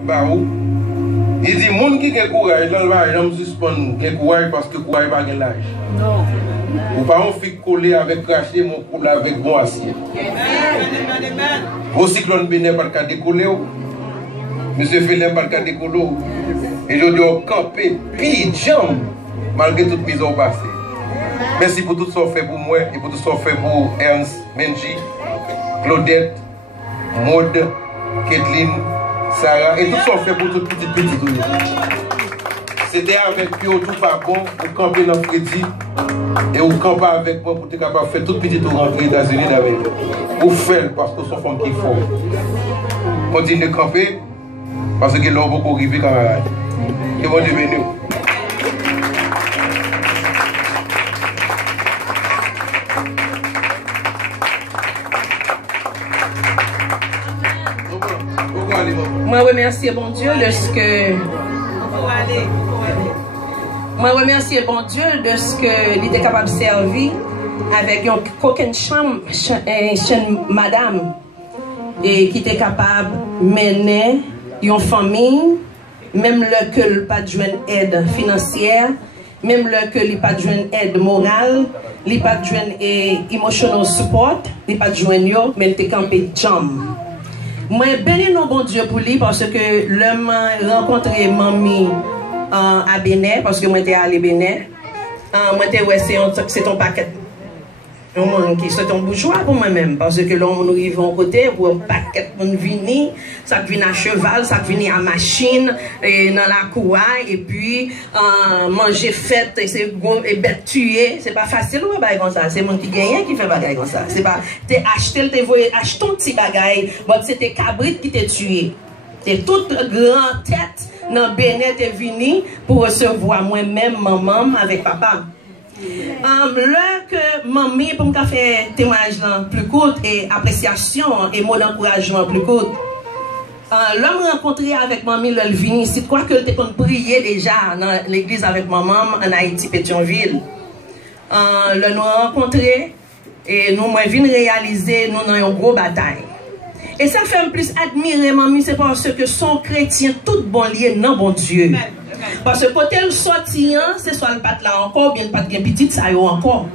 Bah, il dit, moun qui a courage, dans le mariage, on suspend le courage parce que le courage n'a pas l'âge. Non. Ou pas, on fait coller avec cracher, mon coller avec bon acier. Vos cyclones bénin par le cas décoller. Monsieur Philippe par le cas décoller. Et je dis, on campe, pijam, malgré toute mise au passé. Merci pour tout ce qu'on fait pour moi et pour tout ce qu'on fait pour Ernst, Menji, Claudette, Maud, Kathleen, Sarah et tout ce qu'on fait pour tout petit. C'était avec Pio tout pas bon pour camper dans Freddy et vous camper avec moi pour être capable de faire tout petit tour rentrer aux États-Unis avec vous. Vous faites parce que ce sont femmes qui font. Continuez de camper parce que l'on va beaucoup arriver camarades. Et bon Dieu béni. Moi remercie bon Dieu de ce que il était capable de servir avec aucune chambre madame et qui était capable de mener une famille même le que le pas de aide financière, même le que il pas de aide morale, il pas de emotional support, il pas de mais il était campé jam. Moi, bénis nos bon Dieu pour lui parce que l'homme rencontré mamie à Bénin, parce que moi j'étais allé à Bénin. Moi c'est ton paquet. C'est un bourgeois pour moi-même, parce que là on arrive en côté pour un paquet de vini, ça vient à cheval, ça vient à machine, et dans la cour, et puis manger fête, et bête tuer, c'est pas facile ou pas comme ça, c'est mon qui gagne qui fait bagaille comme ça, c'est pas, t'es acheté, t'es voyé, acheté ton petit bagaille, bon c'était cabrit qui t'a tué, t'es toute grande tête, dans Bénin t'es venu pour recevoir moi-même, maman, avec papa. Là que mamie pour me faire témoignage plus court et appréciation et mot d'encouragement plus court. L'homme rencontré avec mamie le vini, c'est quoi que tu peux prier déjà dans l'église avec maman en Haïti Pétionville. Le nous rencontré et nous venons réaliser nous dans une grosse bataille. Et ça fait plus admirer mamie, c'est parce que son chrétien tout bon lié non bon Dieu. Parce que quand elle sortit, c'est soit le pat là encore, bien le pat bien petit, ça y est encore.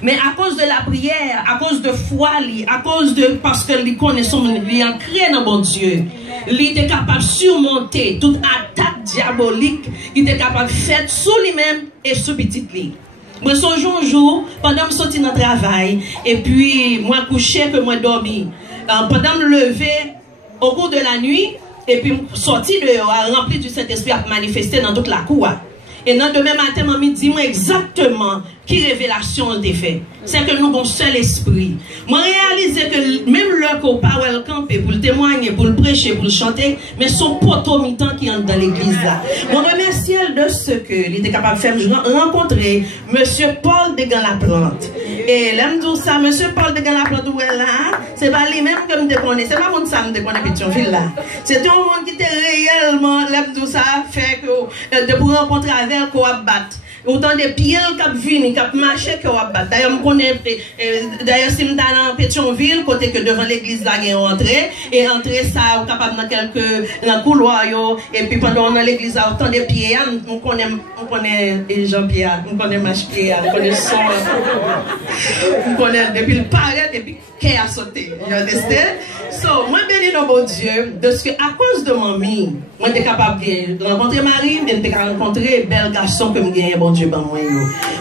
Mais à cause de la prière, à cause de foi, à cause de parce que lui connaît son lui ancré dans bon Dieu, lui était capable de surmonter toute attaque diabolique, il était capable de faire sous lui-même et sous petit lui. Moi, son jour, pendant que je sortis dans le travail, et puis moi couché, que moi dormi, pendant me lever au cours de la nuit, et puis sorti dehors, rempli du Saint-Esprit, à manifester dans toute la cour. Et dans demain matin, maman dit moi exactement qui révélation on fait. C'est que nous avons un seul esprit. Moi réalise que même le qu'on pas welcome pour le témoigner, pour le prêcher, pour le chanter, mais son poteau mi-temps qui entre dans l'église là. Moi remercie elle de ce que il était capable de faire. Je rencontrer monsieur Paul de Ganaplante. Et là me dit ça, monsieur Paul de Ganaplante où est là, c'est pas lui même que me connais, c'est pas mon ça me connais Pétionville là. C'est un monde qui était réellement là me dit ça fait que de pour rencontrer avec qu'on va battre. Autant de pieds qui viennent, qui marchent, qui vont battre. D'ailleurs, je connais, d'ailleurs, si je suis dans Pétionville, côté que devant l'église, là, il y a entrée, et entrer ça, on capable dans quelques couloirs, et puis pendant on a l'église, autant de pieds, on connaît Jean-Pierre, on connaît Mache-Pierre, on connaît son, on connaît depuis le paraît, et puis qui a sauté. You understand? So, moi, bénis le bon Dieu, de ce que, à cause de mamie, moi, j'étais capable de rencontrer Marie, mais j'étais capable de rencontrer bel garçon que je gagne, bon Dieu, ben moi.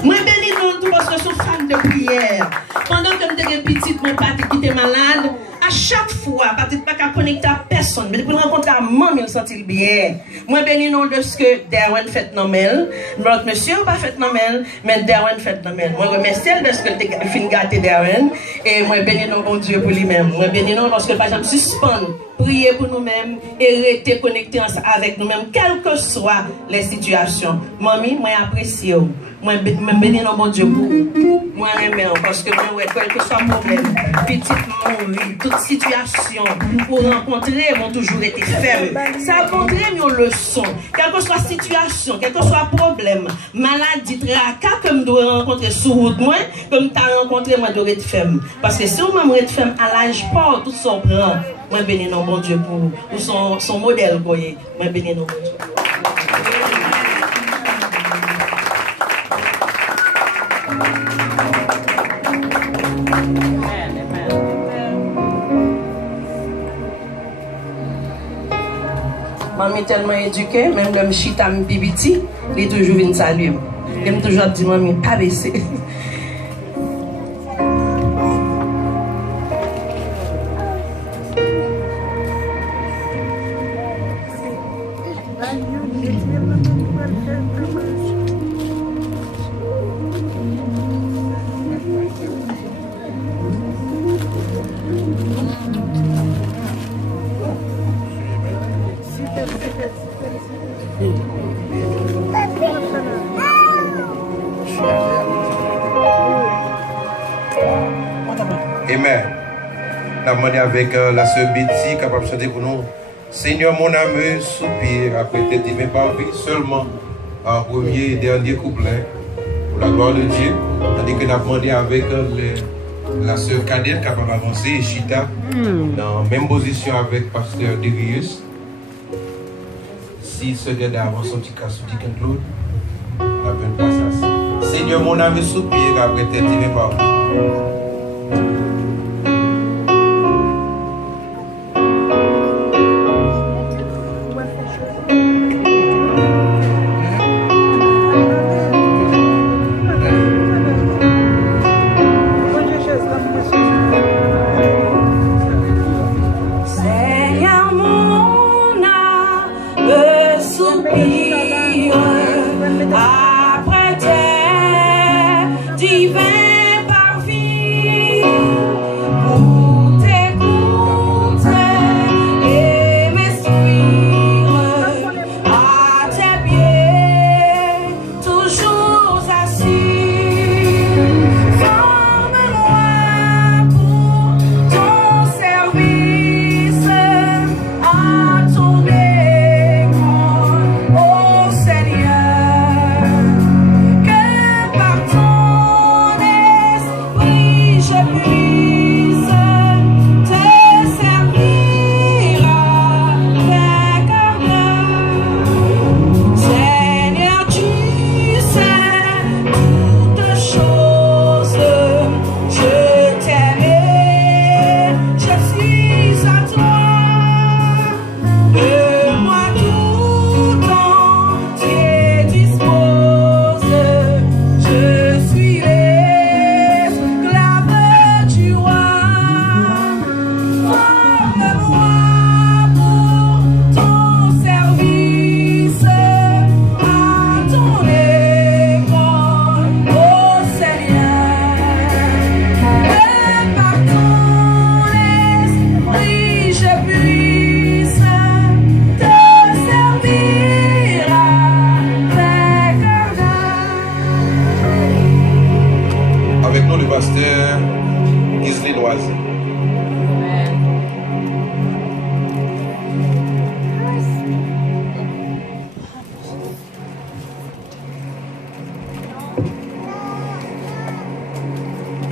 Moi, bénis nous tout parce que je suis fan de prière. Pendant que j'étais petite, mon père qui était malade, à chaque fois, parce que je ne pas connecter à personne, mais pour rencontrer à maman, il sentit bien. Moi, bénis nous de ce que Darwin fait nomel. Notre monsieur n'a pas fait nomel, mais Darwin fait nomel. Moi, remercie de ce que tu as fini gâter Darwin. Et moi, bénis nous, bon Dieu, pour lui-même. Moi, bénis nous parce que, par exemple, suspendre, prier pour nous-mêmes et rester connectés avec nous-mêmes, quelles que soient les situations. Mamie, moi, apprécie. Moi, bénis nous, bon Dieu, pour moi, parce que moi, quel que soit le problème, petite vie, toute situation, pour rencontrer, vont toujours été fermes. Ça a montré une leçon. Quelle que soit la situation, quel que soit le problème, maladie, tracas que je dois rencontrer sur route, moi, comme tu as rencontré, moi, je dois être ferme. Parce que si on m'a être ferme à l'âge pas, tout ça prend. Moi, bénis non bon Dieu pour ou son modèle pour y. Moi, bénis non bon Dieu. Maman tellement éduquée, même le chita me bibiti, il est toujours venu saluer. Il me toujours dit maman pas baisser. Amen. On a demandé avec la sœur Betty, capable de chanter pour nous. Seigneur, mon âme soupire après tes divins parvis, seulement en premier et dernier couplet, pour la gloire de Dieu. Tandis que nous avons demandé avec la sœur Cadette, capable d'avancer, et Chita, dans la même position avec pasteur Derius. Si ce dernier avance un petit cas sous Deacon Claude, on a une place à ça. Seigneur, mon âme soupire après tes divins parvis.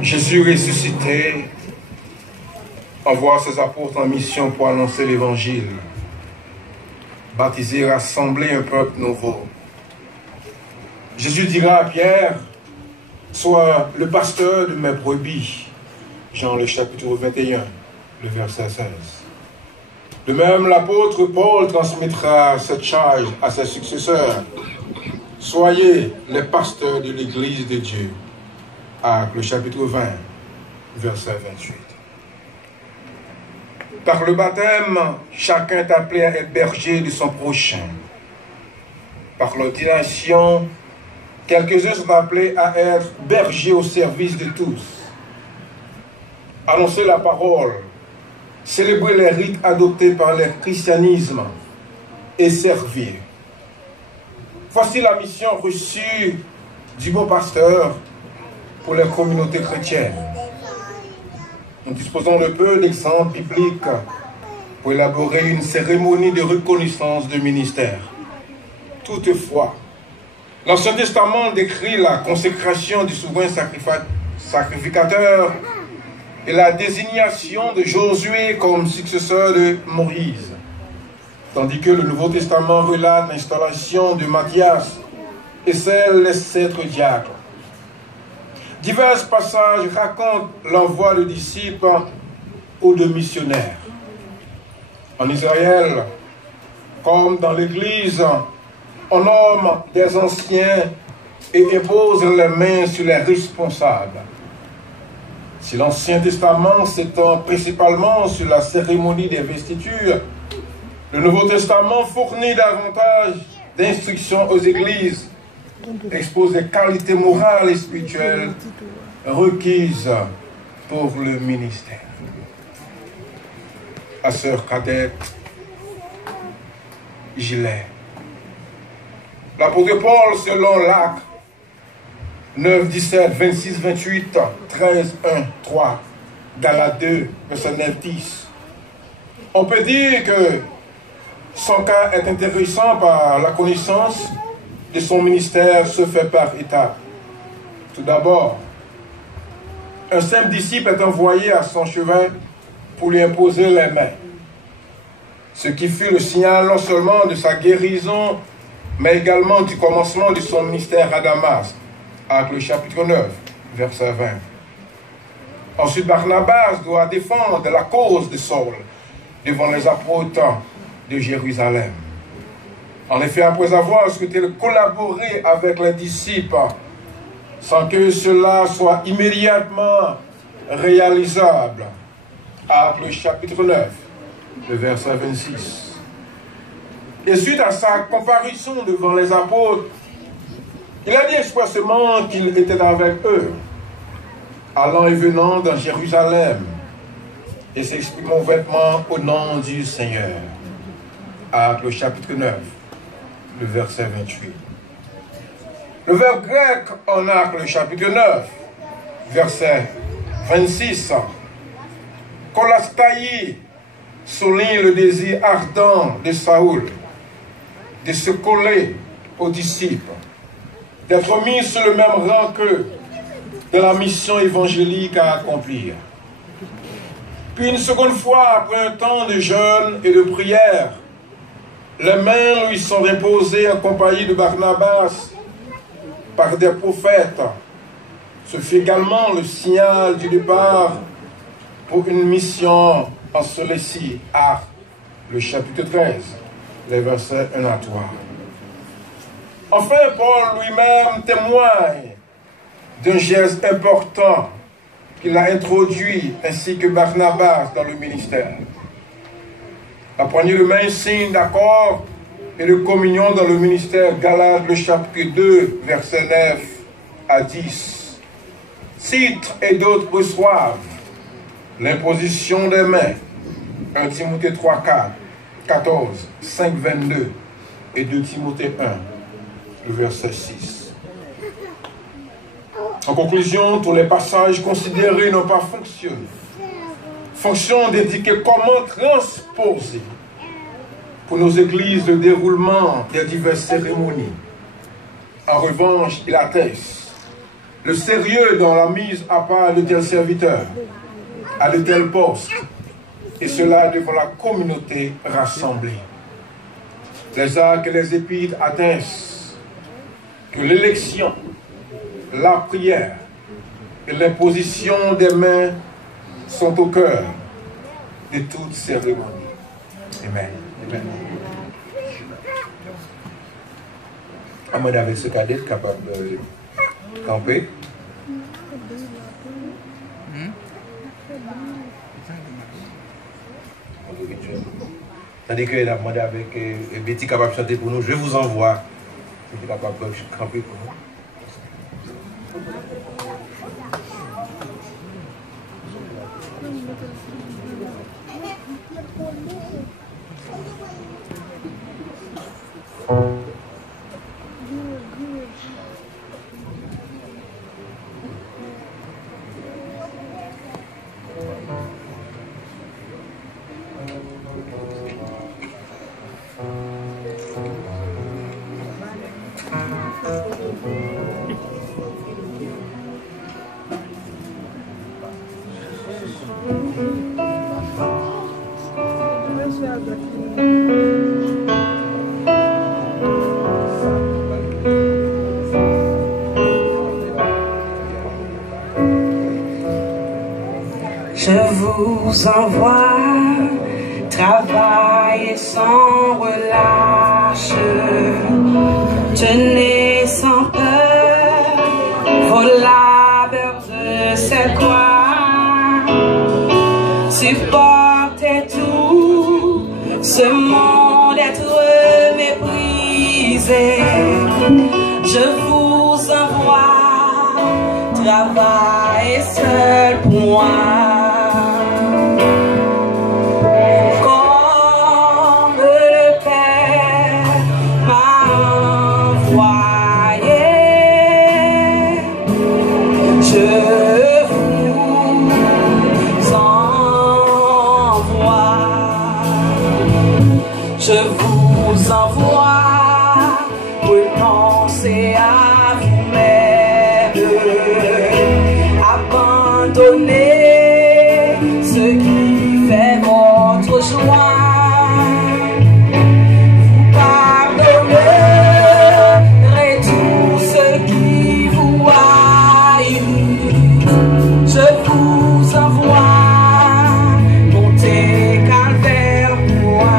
Jésus ressuscité envoie ses apôtres en mission pour annoncer l'évangile, baptiser, rassembler un peuple nouveau. Jésus dira à Pierre, sois le pasteur de mes brebis. Jean le chapitre 21, le verset 16. De même, l'apôtre Paul transmettra cette charge à ses successeurs. Soyez les pasteurs de l'Église de Dieu. Actes, le chapitre 20, verset 28. Par le baptême, chacun est appelé à être berger de son prochain. Par l'ordination, quelques-uns sont appelés à être bergers au service de tous. Annoncer la parole, célébrer les rites adoptés par le christianisme et servir. Voici la mission reçue du bon pasteur pour les communautés chrétiennes. Nous disposons de peu d'exemples bibliques pour élaborer une cérémonie de reconnaissance de ministère. Toutefois, l'Ancien Testament décrit la consécration du souverain sacrificateur et la désignation de Josué comme successeur de Moïse, tandis que le Nouveau Testament relate l'installation de Matthias et celle des 7 diacres. Divers passages racontent l'envoi de disciples ou de missionnaires. En Israël, comme dans l'Église, on nomme des anciens et impose les mains sur les responsables. Si l'Ancien Testament s'étend principalement sur la cérémonie des vestitures, le Nouveau Testament fournit davantage d'instructions aux églises, expose les qualités morales et spirituelles requises pour le ministère. À sœur cadette Gilet. L'apôtre Paul, selon l'Acte 9, 17, 26, 28, 13, 1, 3, Galates 2, verset 9, 10. On peut dire que son cas est intéressant par la connaissance de son ministère se fait par étapes. Tout d'abord, un simple disciple est envoyé à son chevet pour lui imposer les mains, ce qui fut le signal non seulement de sa guérison, mais également du commencement de son ministère à Damas, Actes le chapitre 9, verset 20. Ensuite, Barnabas doit défendre la cause de Saul devant les apôtres de Jérusalem. En effet, après avoir souhaité collaborer avec les disciples, sans que cela soit immédiatement réalisable, Actes le chapitre 9, le verset 26. Et suite à sa comparution devant les apôtres, il a dit expressément qu'il était avec eux, allant et venant dans Jérusalem, et s'exprimant ouvertement au nom du Seigneur. Actes le chapitre 9, le verset 28. Le verbe grec en Actes le chapitre 9, verset 26, kolastaï, souligne le désir ardent de Saül de se coller aux disciples, d'être mis sur le même rang qu'eux de la mission évangélique à accomplir. Puis une seconde fois, après un temps de jeûne et de prière, les mains lui sont imposées en compagnie de Barnabas par des prophètes. Ce fut également le signal du départ pour une mission en Cilicie, Actes, le chapitre 13, les versets 1 à 3. Enfin, Paul lui-même témoigne d'un geste important qu'il a introduit, ainsi que Barnabas, dans le ministère. La poignée de main, signe d'accord et de communion dans le ministère. Galates, le chapitre 2, versets 9 à 10. Titre et d'autres reçoivent l'imposition des mains. 1 Timothée 3, 4, 14, 5, 22 et 2 Timothée 1, le verset 6. En conclusion, tous les passages considérés n'ont pas fonctionné. Fonction d'indiquer comment transposer pour nos églises le déroulement des diverses cérémonies. En revanche, il atteste le sérieux dans la mise à part de tels serviteurs, à de tels postes, et cela devant la communauté rassemblée. Les actes et les épîtres attestent que l'élection, la prière et l'imposition des mains sont au cœur de toute cérémonie. Amen. Amen. Amène avec ce cadet capable de camper. Tandis que la demandé avec Betty capable de chanter pour nous, je vous envoie. C'est capable de camper pour nous. vous envoie travailler sans relâche, tenez sans peur vos labeurs de cette croix, supportez tout ce monde être méprisé. Je vous envoie travailler seul pour moi. Je vous envoie renoncer à vous-même, abandonner ce qui fait votre joie, vous pardonnerez tout ce qui vous haït. Je vous envoie monter calvaire pour moi.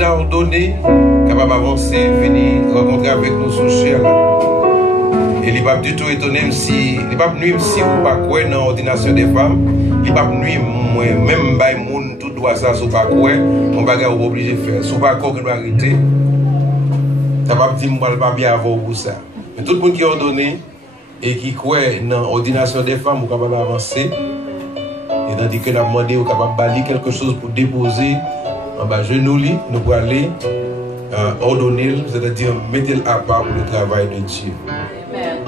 Ordonné, capable d'avancer, venir rencontrer avec nous sous cher. Et il n'est pas du tout étonné si, il n'est pas venu si vous pas quoi dans l'ordination des femmes, il n'est pas venu même by moun tout droit ça sous pas quoi, on va pas obligé de faire, sous pas quoi qu'on doit arrêter. Ça va dire moi pas bien avoir pour ça. Mais tout le monde qui est ordonné et qui croit dans l'ordination des femmes, vous capable d'avancer. Et tandis que nous avons demandé, vous capable de balayer quelque chose pour déposer. En bas, genou, nous pouvons aller ordonner, c'est-à-dire mettre à part pour le travail de Dieu. Amen.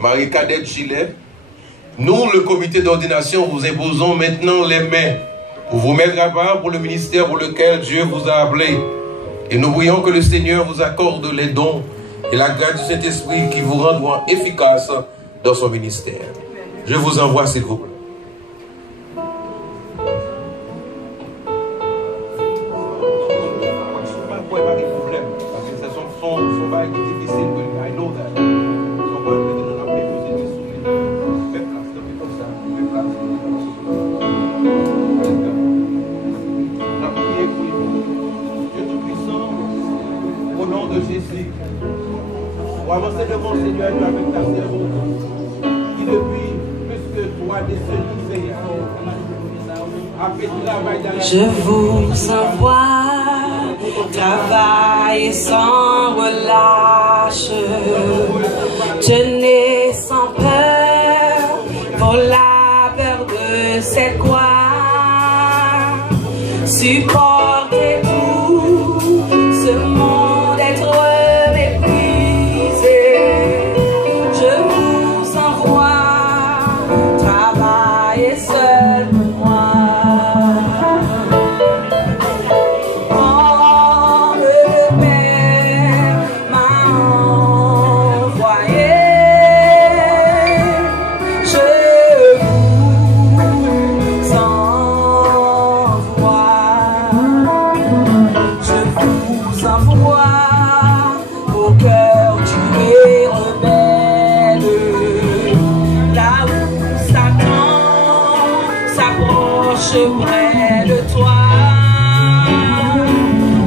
Marie-Cadette Gilet, nous, le comité d'ordination, vous imposons maintenant les mains pour vous mettre à part pour le ministère pour lequel Dieu vous a appelé. Et nous prions que le Seigneur vous accorde les dons et la grâce du Saint-Esprit qui vous rendront efficaces dans son ministère. Je vous envoie ces groupes. Pour avancer devant le Seigneur avec ta servante. Je vous envoie travailler sans relâche, tenez sans peur pour la peur de cette croix, supportez tout ce monde être méprisé. Je vous envoie travailler seul pour moi. Près de toi,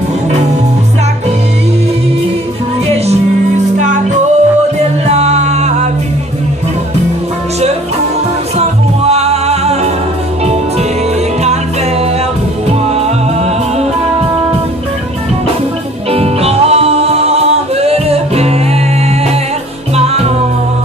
pour vous sacrifier jusqu'à donner la vie. Je vous envoie monter calvaire pour moi, comme le Père m'a envoyé.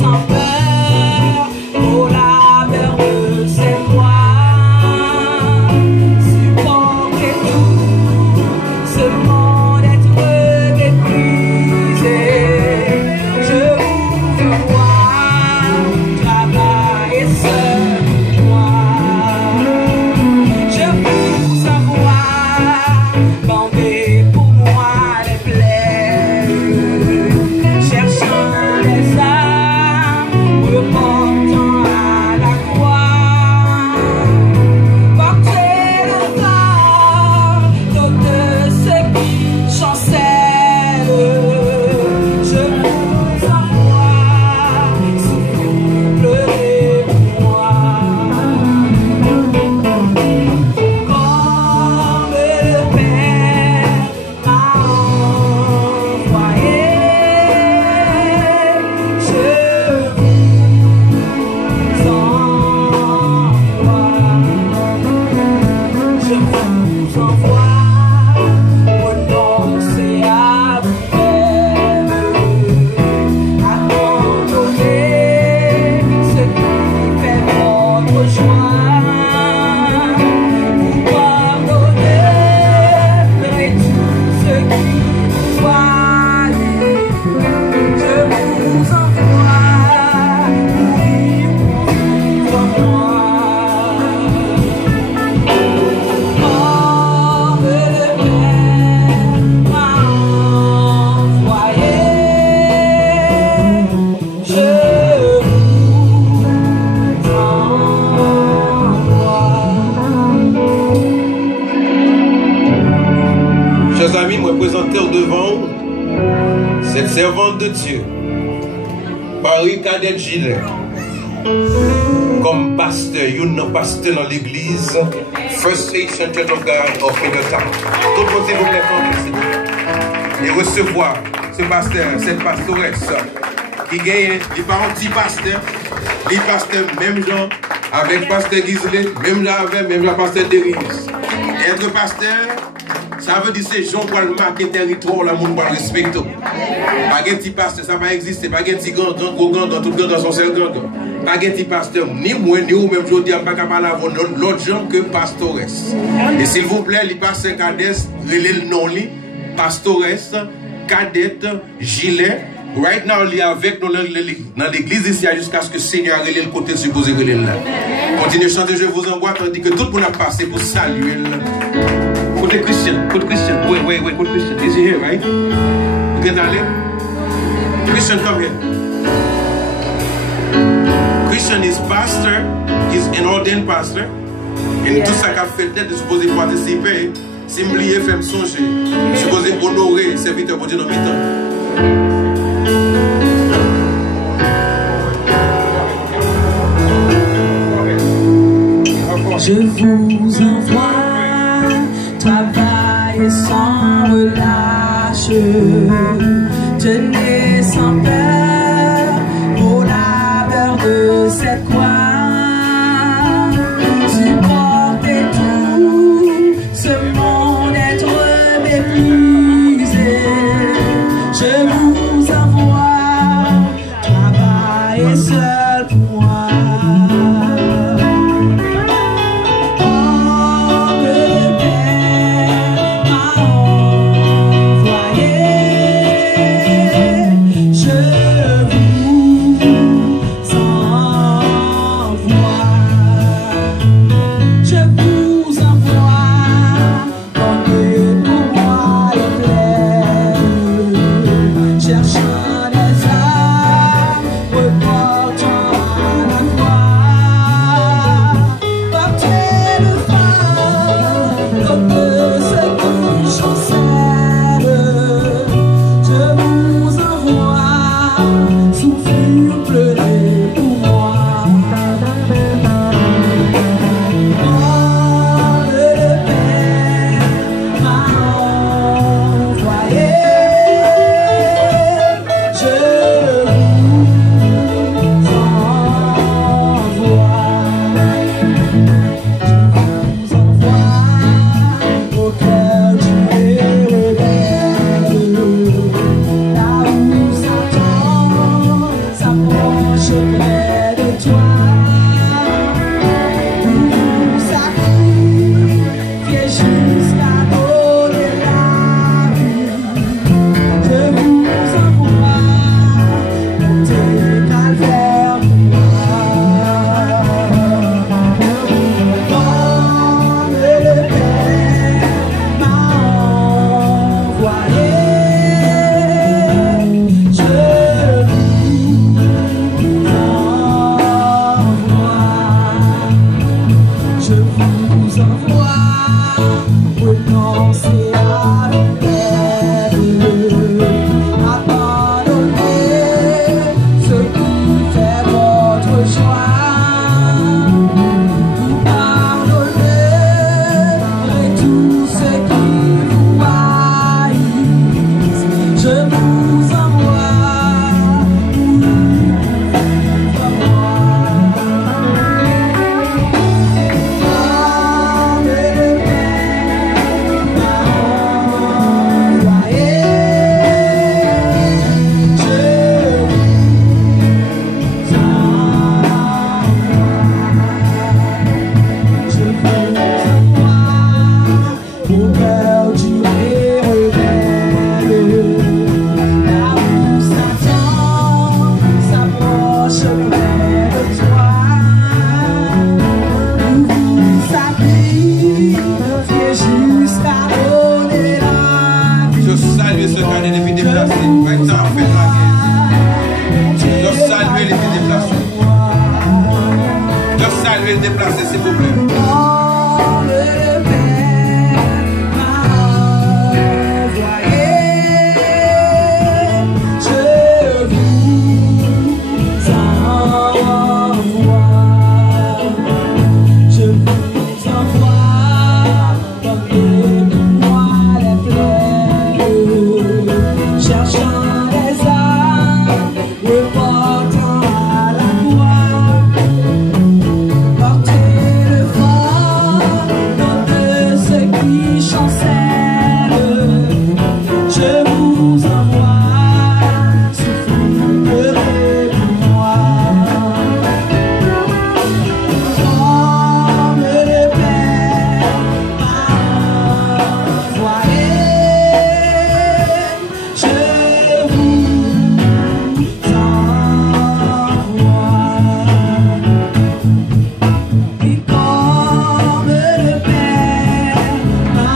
Sans peur, pour la peur de cette croix. Chers amis, moi présenter devant cette servante de Dieu, Marie Cadet Gilet, comme pasteur, une pasteur dans l'église First Station Church of God of Fingertown. Tout le monde, s'il vous plaît, et recevoir ce pasteur, cette pastoresse qui gagne, les parents petits pasteurs, les pasteurs même gens avec pasteur Gisley, même gens avec même la pasteur Derise. Être pasteur, ça veut dire que ces gens qui ont marqué le territoire, le monde va le respecter. Pas de petit pasteur, ça va exister. Pas de petit grand, dans tout dans son seul grand. Pas de petit pasteur, ni moi, ni vous, même je dis, pas capable d'avoir l'autre gens que pastoresse. Et s'il vous plaît, les pasteurs cadets, relève le nom, pastoresse, cadette, gilet. Right now, il est avec nous dans l'église ici jusqu'à ce que le Seigneur relève le côté supposé relève là. Continuez à chanter, je vous envoie, tandis que tout le monde a passé pour saluer. Côté Christian, wait, côté Christian. Is he here, right? You get that? Christian, come here. Christian is pastor, he's an ordained pastor. Et tout ça qu'a fait tête, est supposé participer. Si je me faire me songer, supposé honorer serviteur pour Dieu dans mi-temps. Je vous envoie travailler sans relâche, tenez sans peur au labeur de cette croix, supportez tout ce monde être méprisé. Je vous envoie travailler seul pour moi. Déplacer, s'il vous plaît. qui chancelle, je vous envoie, souffle pour moi. Comme le Père m'a envoyé, je vous envoie. Et comme le Père m'a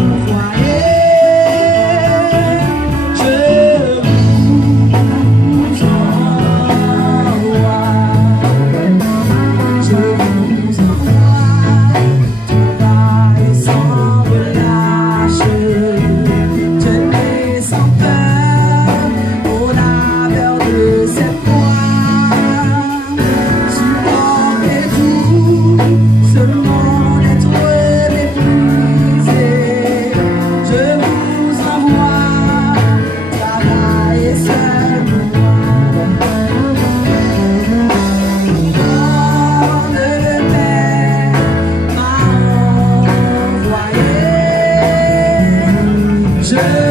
envoyé, je vous envoie. Je vous envoie, tout va et sans relâche, tenez sans peur au labeur de cette voie. Supportez tout, seulement d'être méprisé. Je vous envoie, travaillez seul pour moi. Comme le Père m'a envoyé, je vous envoie. Comme le Père m'a envoyé, je vous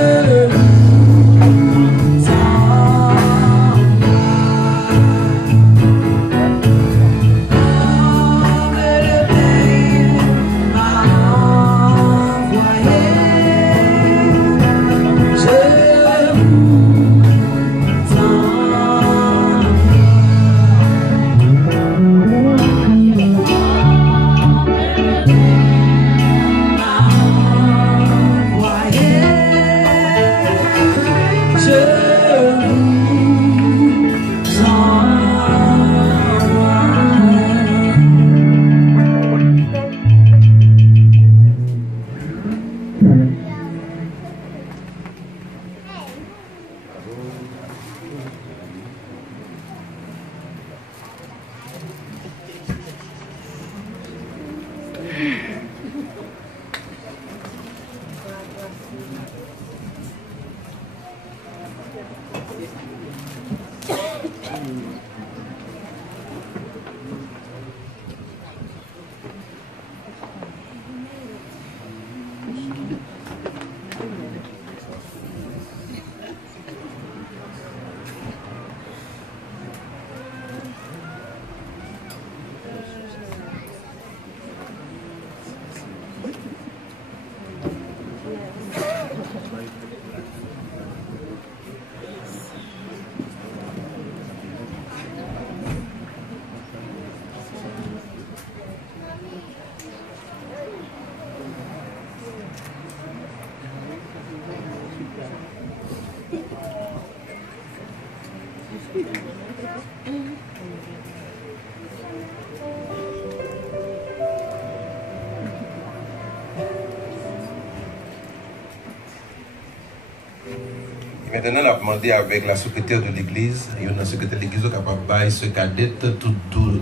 Maintenant, on a demandé avec la secrétaire de l'église, et on a secrétaire de l'église capable de bailler ce cadet tout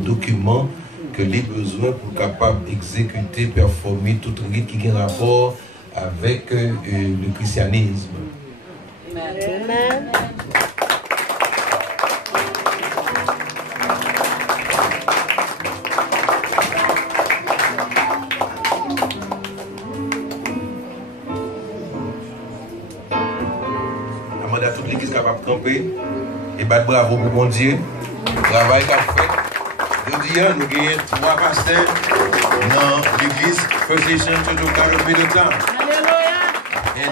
document que les besoins pour capable exécuter, performer tout rite qui a un rapport avec le christianisme. Amen. À toute l'église capable de camper et battre bravo pour mon Dieu. Travail qu'a fait. Je dis, nous avons 3 pasteurs dans l'église First Nation Church of God of Middletown. Et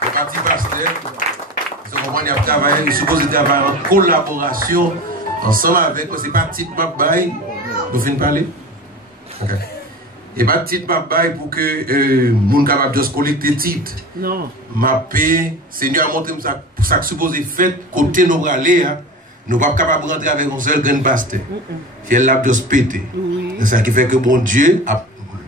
le parti pasteur, ils ont travaillé, ils sont supposés travailler en collaboration ensemble avec, c'est pas petit Mabay. Vous finissez de parler? Ok. Et pas petite babaye pour que moun capable de se collecter titre. Non. Ma paix, Seigneur a montré ça pour ça que supposé fait côté nous aller, nous pas capable de rentrer avec un seul grand pasteur. Qui est là de se péter. C'est ça qui fait que bon Dieu a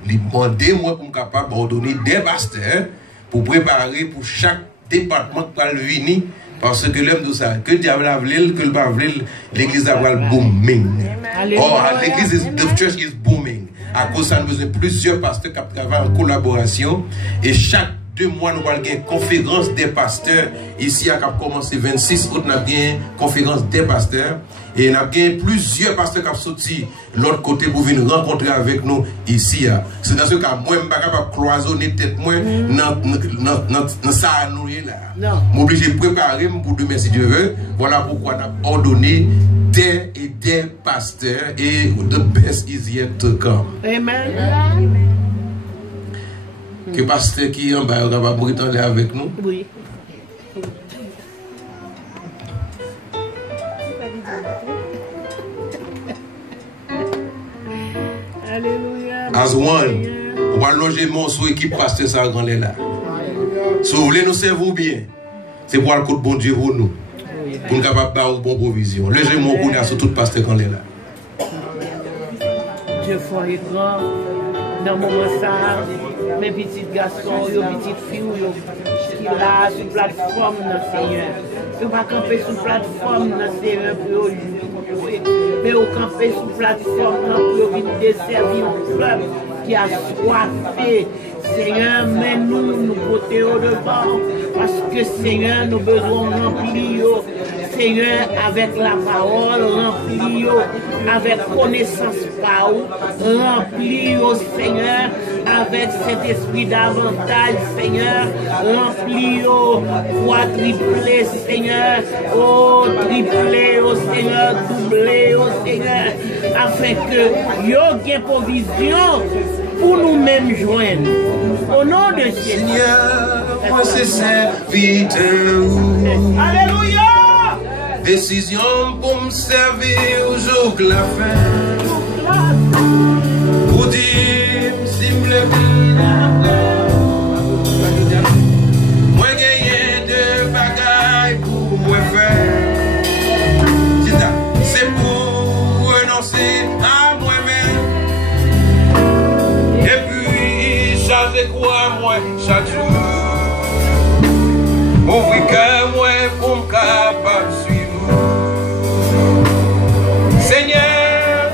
demandé moi pour capable de donner des pasteurs pour préparer pour chaque département qui va venir parce que l'homme de ça que diable a voulu que le pas voulu l'église a voulu booming. Oh, l'église the church is booming. À cause ça, nous avons plusieurs pasteurs qui travaillent en collaboration. Et chaque 2 mois, nous avons une conférence des pasteurs. Ici, à commencé 26 août, nous avons une conférence des pasteurs. Et nous avons plusieurs pasteurs qui sont sortis de l'autre côté pour venir rencontrer avec nous ici. C'est dans ce cas, moi, je ne suis pas capable de cloisonner tête moi dans ça à nous là. Je suis obligé de préparer pour demain si Dieu veut. Voilà pourquoi nous avons ordonné des pasteurs et the best is yet to come. Amen. Que pasteur qui est en bas va brûler avec nous. Oui. Alléluia. As one, on va loger mon sous équipe pasteur ça grand là. Si vous voulez nous servir bien, c'est pour le coup de bon Dieu pour nous. Pour nous capables de faire une bonne provision. Logez mon coup sur tout pasteur quand là. Dieu fort et grand. Dans le moment ça, mes petits garçons, mes petites filles, qui là sur la plateforme, Seigneur. Je ne vais pas camper sur la plateforme, Seigneur, pour jouer. Mais au camper sur la plateforme, pour venir desservir un peuple qui a soifé. Seigneur, mais nous porter au devant. Parce que Seigneur, nous besoin remplir. Seigneur, avec la parole, remplis avec connaissance par remplis, Seigneur, avec cet esprit d'avantage, Seigneur, remplis, quadruplé, Seigneur, oh, triplé, oh Seigneur, doublé, oh Seigneur, afin que yo ait provision pour nous-mêmes joindre. Au nom de Jésus. Seigneur, moi c'est serviteur. Alléluia. Décision pour me servir au jour de la fin. Pour dire si me lever moi gagner de bagailles pour moi faire. C'est pour renoncer à moi-même. Et puis changer quoi moi chaque jour. Ouvrir cœur moi pour me capable de suivre. Seigneur,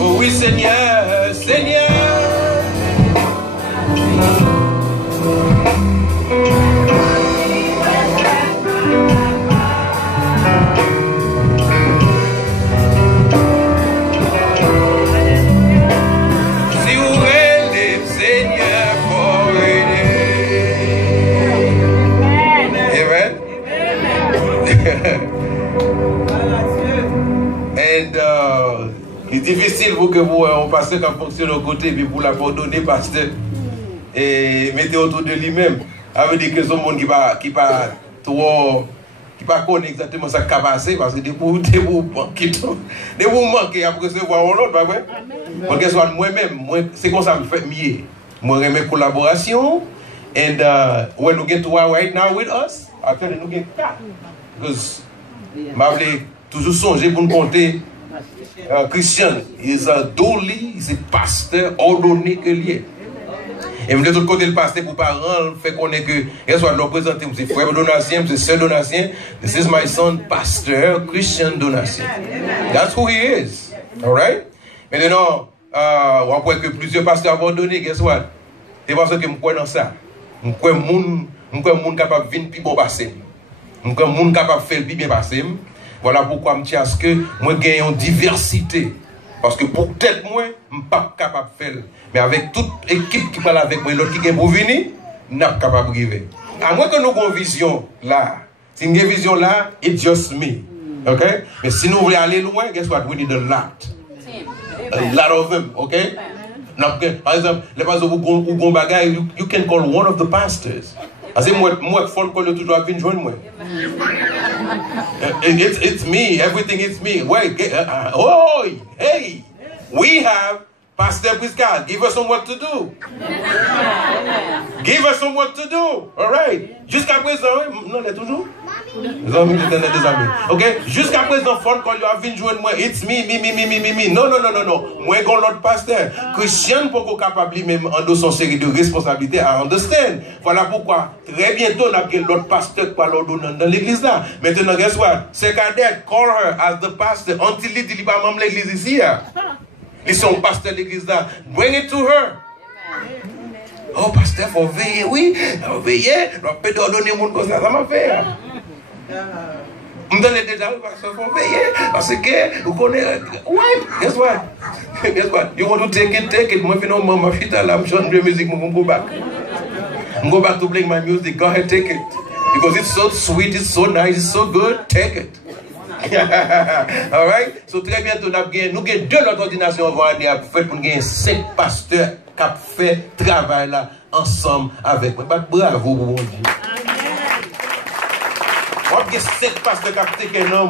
oh oui Seigneur, Seigneur. C'est difficile pour que vous on passe comme fonctionne au côté puis pour l'abandonner pasteur et mettez autour de lui-même. Ça veut dire que ce monde qui pas connaît exactement ça qui a passé parce que des vous manquez après recevoir un autre, pas vrai? Parce que soit moi-même, c'est comme ça me fait mieux. Moi j'aime collaboration and when we get to right now with us, après nous get that because m'a toujours songer pour nous compter. Christian is a duly, c'est pasteur ordonné que lié. Et de l'autre côté, le pasteur pour parents fait connaître que il soit leur présenter, c'est frère Donatien, c'est sœur Donatien. This is my son, pasteur Christian Donatien. That's who he is. Alright? Maintenant, on peut que plusieurs pasteurs abandonnés, guess what? C'est parce que je crois dans ça. Je crois que je suis capable de venir plus bon passer. Je crois que je suis capable de faire plus bien passer. Voilà pourquoi je dis à ce que moi j'ai une diversité. Parce que pour peut-être moi, je ne suis pas capable de faire. Mais avec toute équipe qui parle avec moi, l'autre qui est pour venir, je suis capable de arriver. À moins que nous ayons une vision là. Si nous avons une vision là, it's just me. Okay? Mais si nous voulons aller loin, guess what? We need a lot. A lot of them. Okay? Par exemple, les pasteurs ou gon bagay, you can call one of the pastors. I say, moi, phone call you toujours venir joindre moi. It's me. Everything is me. Wait, oh, hey, we have Pastor Prisca. Give us some work to do. Give us some work to do. All right. Jusqu'à présent, non, elle est toujours. Les amis, des amis. Ok? Jusqu'à présent, quand you have been joining moi, it's me. Non. Moi, j'ai l'autre pasteur. Christian, pour qu'on capable même en son série de responsabilités à understand. Voilà pourquoi, très bientôt, on a l'autre pasteur qui parle dans l'église là. Maintenant, guess what? C'est Cadet, call her as the pastor until il dit pas même l'église ici. Ils sont pasteurs de l'église là. Bring it to her. Oh, pasteur, faut veiller, oui. Veiller. On peut donner mon comme ça m'a fait. Je me donne déjà le pasteur, faut veiller. Parce que, vous connaissez. What? Guess what? You want to take it. Moi, finalement, ma fille, là, je chante de musique, je go back. I go back to playing my music. Go ahead, take it. Because it's so sweet, it's so nice, it's so good. Take it. Alright? So, très bientôt, nous avons deux autres ordinations pour nous gagner 5 pasteurs qui ont fait travail là ensemble avec moi. Bravo pour mon Dieu. On a 5 pasteurs qui ont fait un homme.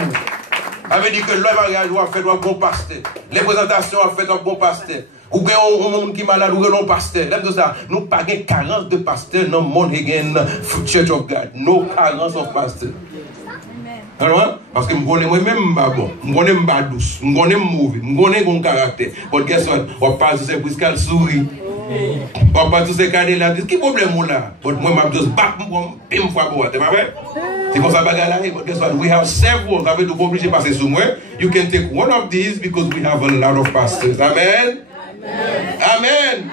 Ça veut dire que le mariage doit faire un bon pasteur. Les présentations ont fait un bon pasteur. Ou bien un monde qui est malade, ou bien un pasteur. Nous n'avons pas de carence de pasteurs dans le monde Church of God. No carence of pasteurs. Parce que je connais moi-même pas bon, je connais pas douce, je connais mauvais, je connais mon caractère. Mais guess what? On parle de ces briscales souris. On parle de ces cadets là, qui problème là? Mais moi je juste battre pour pim fois pour c'est pas vrai? C'est comme ça bagarre là. But guess what? We have several. Ça veut dire obligé passer sur moi. You can take one of these because we have a lot of pastors. Amen. Amen.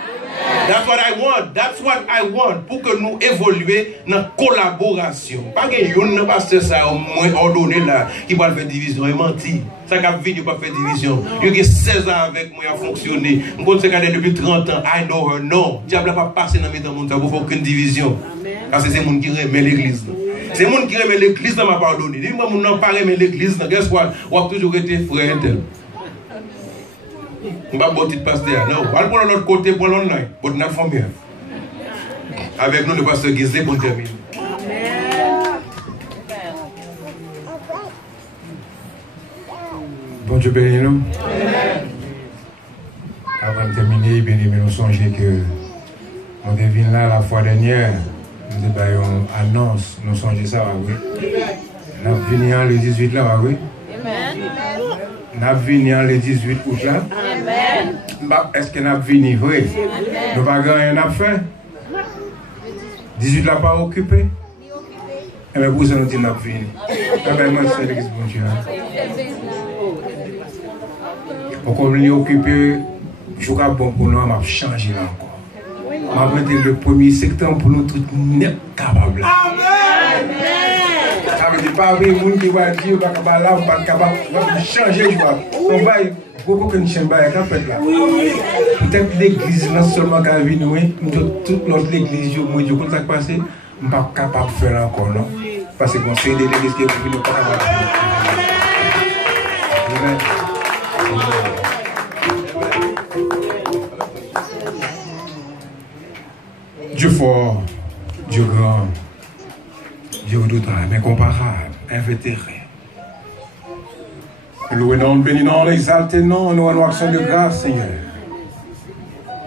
That's what I want. That's what I want. Pour que nous évoluions dans collaboration. Pas que yon pasteur ça au moins ordonné là qui va faire division et mentir. Ça qu'a vidéo pas faire division. Il y a 16 ans avec moi à fonctionner. Je connais cette depuis 30 ans. I know her. Non. Diable pas passer dans mes monde ça pour faire aucune division. Parce que c'est monde qui remet l'église. C'est monde qui remet l'église m'a pardonné. Dis moi mon pas remet l'église. Guess what? On a toujours été frère tel. On va pas de pasteur. Non, on va prendre l'autre côté pour l'online. But not from here. Avec nous, le pasteur Gizé pour terminer. Bon Dieu béni nous. Avant de terminer, bien aimé, nous songeons que nous devinons là la fois dernière. Nous avons une annonce. Nous songeons ça, oui. Nous avons venu le 18 là, oui. Nous avons venu le 18 août là. Est-ce que nous avons venu? Oui. Nous n'avons pas rien à faire. 18 là pas occupé. Et bien pour ça nous disons nous avons venu. Moi c'est l'église bon Dieu. Pourquoi nous sommes occupés? Je suis bon pour nous, on va changer là encore. On va mettre le 1er septembre pour nous tous net capables. Amen. Ça veut dire pas les gens qui vont dire qu'on va là, on va capable de changer. On va beaucoup de choses là. Peut-être l'église là seulement qu'à venir, toute notre église, moi je compte ça passer, on ne pas capable de faire encore non. Parce que c'est l'église qui est venue pas capable de faire. Amen. Dieu fort, Dieu grand, Dieu redoutant, incomparable, invétéré. Loué non, béni non, exalté non, nous en action de grâce, Seigneur.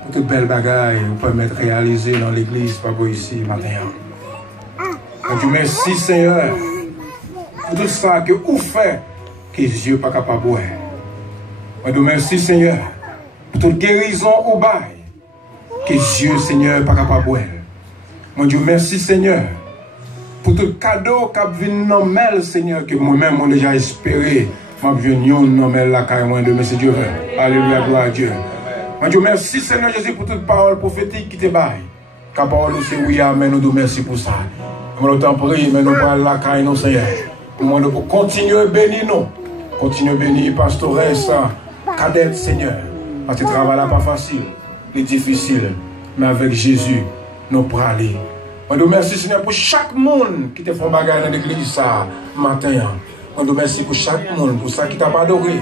Pour toute belle bagaille, vous permettre de réaliser dans l'église, pas pour ici, matin. Donc, Dieu merci, Seigneur, pour tout ça que vous faites, que Dieu n'est pas capable de voir. Dieu merci, Seigneur, pour toute guérison au bail. Que Dieu, Seigneur, n'est pas capable de voir. Mon Dieu, merci, Seigneur, pour tout cadeau qui vient dans le Seigneur, que moi-même, j'ai déjà espéré. Mon Dieu, nous sommes là, carrément, de Monsieur Dieu. Alléluia, gloire à Dieu. Mon Dieu, merci, Seigneur Jésus, pour toute parole prophétique qui te baille. Car parole, c'est oui, amen, nous merci pour ça. Nous avons prié, mais nous parlons là, carrément, Seigneur. Pour continuer à bénir nous. Continuer à bénir, pastoresse, cadette, Seigneur. Parce que le travail n'est pas facile. C'est difficile, mais avec Jésus, nous pourrons aller. Je vous remercie, Seigneur, pour chaque monde qui te fait bagarre dans l'église ce matin. Je vous remercie pour chaque monde, pour ça qui t'a pas adoré.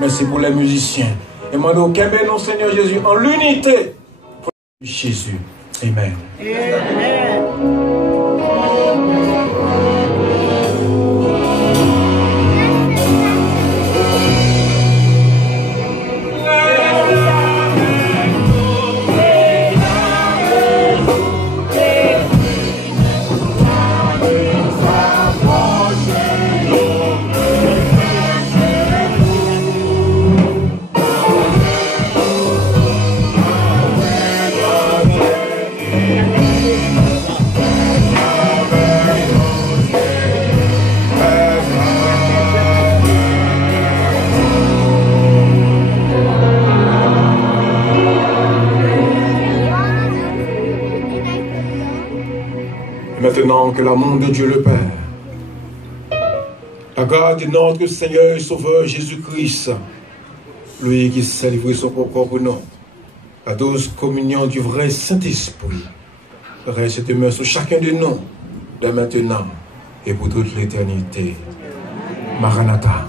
Merci pour les musiciens. Et je vous remercie, Seigneur Jésus, en l'unité. Pour Jésus. Amen. Amen. maintenant que l'amour de Dieu le Père, la grâce de notre Seigneur et Sauveur Jésus-Christ, lui qui s'est livré son corps pour nous, la douce communion du vrai Saint-Esprit, reste et demeure sur chacun de nous, dès maintenant et pour toute l'éternité. Maranatha.